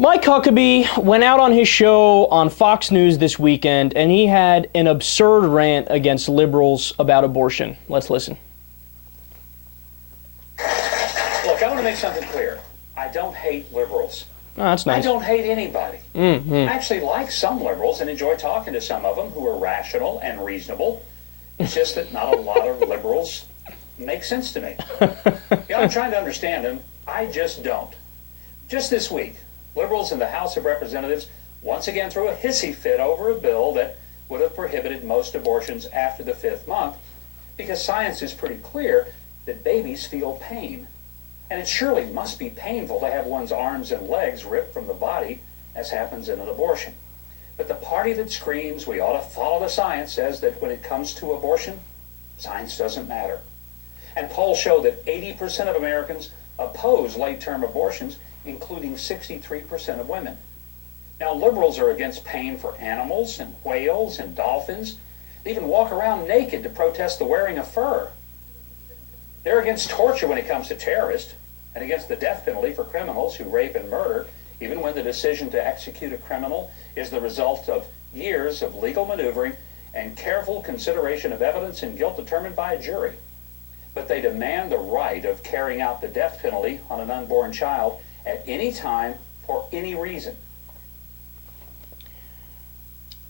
Mike Huckabee went out on his show on Fox News this weekend, and he had an absurd rant against liberals about abortion. Let's listen. Look, I want to make something clear. I don't hate liberals. Oh, that's nice. I don't hate anybody. Mm-hmm. I actually like some liberals and enjoy talking to some of them who are rational and reasonable. It's just that not a lot of liberals make sense to me. I'm trying to understand them. I just don't. Just this week, liberals in the House of Representatives once again threw a hissy fit over a bill that would have prohibited most abortions after the 5th month because science is pretty clear that babies feel pain. And it surely must be painful to have one's arms and legs ripped from the body, as happens in an abortion. But the party that screams we ought to follow the science says that when it comes to abortion, science doesn't matter. And polls show that 80% of Americans oppose late-term abortions, including 63% of women. Now, liberals are against pain for animals and whales and dolphins. They even walk around naked to protest the wearing of fur. They're against torture when it comes to terrorists and against the death penalty for criminals who rape and murder, even when the decision to execute a criminal is the result of years of legal maneuvering and careful consideration of evidence and guilt determined by a jury. But they demand the right of carrying out the death penalty on an unborn child at any time for any reason.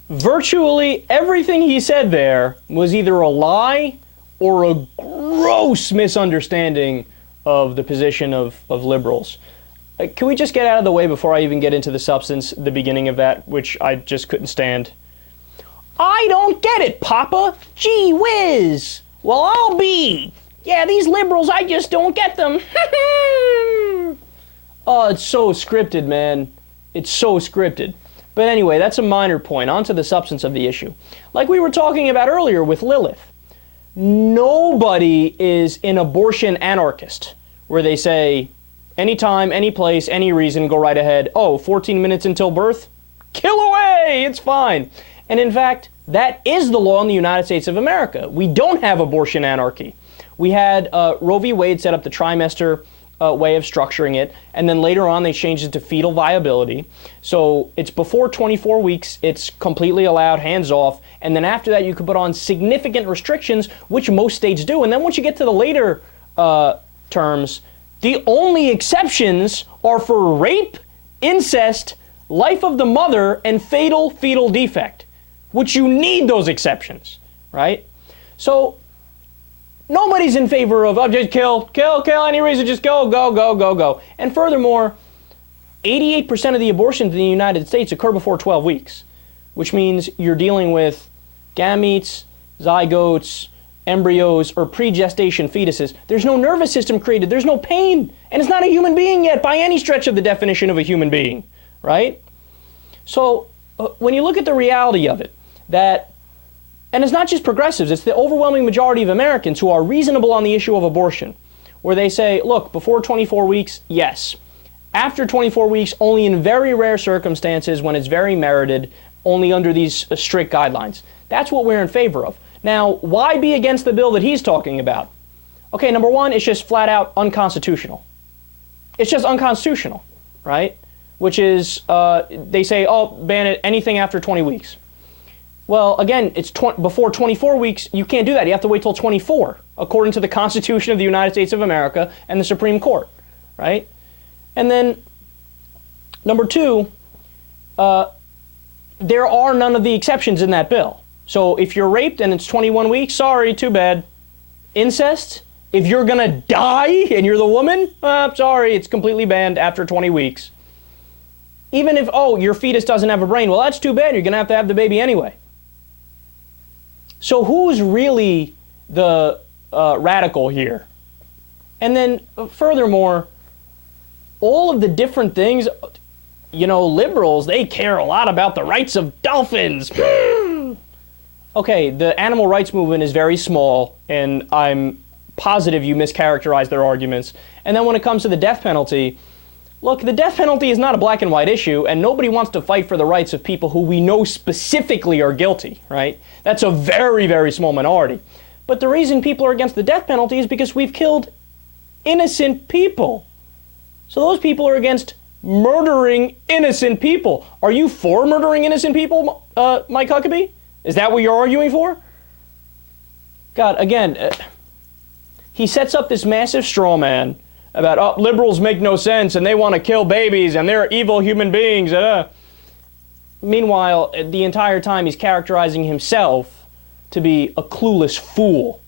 Virtually everything he said there was either a lie or a gross misunderstanding of the position of liberals. Can we just get out of the way before I even get into the substance, the beginning of that, which I just couldn't stand? I don't get it, Papa. Gee whiz. Well, I'll be. Yeah, these liberals, I just don't get them. Oh, it's so scripted, man. It's so scripted. But anyway, that's a minor point. On to the substance of the issue. Like we were talking about earlier with Lilith. Nobody is an abortion anarchist, where they say, anytime, any place, any reason, go right ahead. Oh, 14 minutes until birth? Kill away! It's fine. And in fact, that is the law in the United States of America. We don't have abortion anarchy. We had Roe v. Wade set up the trimester way of structuring it, and then later on they changed it to fetal viability. So it's before 24 weeks, it's completely allowed, hands off, and then after that you could put on significant restrictions, which most states do. And then once you get to the later terms, the only exceptions are for rape, incest, life of the mother, and fatal fetal defect, which you need those exceptions, right? So nobody's in favor of, oh, just kill, any reason, just go. And furthermore, 88% of the abortions in the United States occur before 12 weeks, which means you're dealing with gametes, zygotes, embryos, or pre-gestation fetuses. There's no nervous system created, there's no pain, and it's not a human being yet by any stretch of the definition of a human being, right? So when you look at the reality of it, that, and it's not just progressives, it's the overwhelming majority of Americans who are reasonable on the issue of abortion, where they say, look, before 24 weeks, yes. After 24 weeks, only in very rare circumstances when it's very merited, only under these strict guidelines. That's what we're in favor of. Now, why be against the bill that he's talking about? Okay, number one, it's just flat out unconstitutional. It's just unconstitutional, right? Which is, they say, oh, ban it, anything after 20 weeks. Well, again, it's before 24 weeks, you can't do that. You have to wait till 24, according to the Constitution of the United States of America and the Supreme Court, right? And then, number two, there are none of the exceptions in that bill. So if you're raped and it's 21 weeks, sorry, too bad. Incest, if you're gonna die and you're the woman, sorry, it's completely banned after 20 weeks. Even if, oh, your fetus doesn't have a brain, well, that's too bad, you're gonna have the baby anyway. So who's really the radical here? And then furthermore, all of the different things, you know, liberals, they care a lot about the rights of dolphins. Okay, the animal rights movement is very small, and I'm positive you mischaracterize their arguments. And then when it comes to the death penalty, look, the death penalty is not a black and white issue, and nobody wants to fight for the rights of people who we know specifically are guilty, right? That's a very, very small minority. But the reason people are against the death penalty is because we've killed innocent people. So those people are against murdering innocent people. Are you for murdering innocent people, Mike Huckabee? Is that what you're arguing for? God, again, he sets up this massive straw man about, oh, liberals make no sense and they want to kill babies and they're evil human beings. Meanwhile, the entire time he's characterizing himself to be a clueless fool.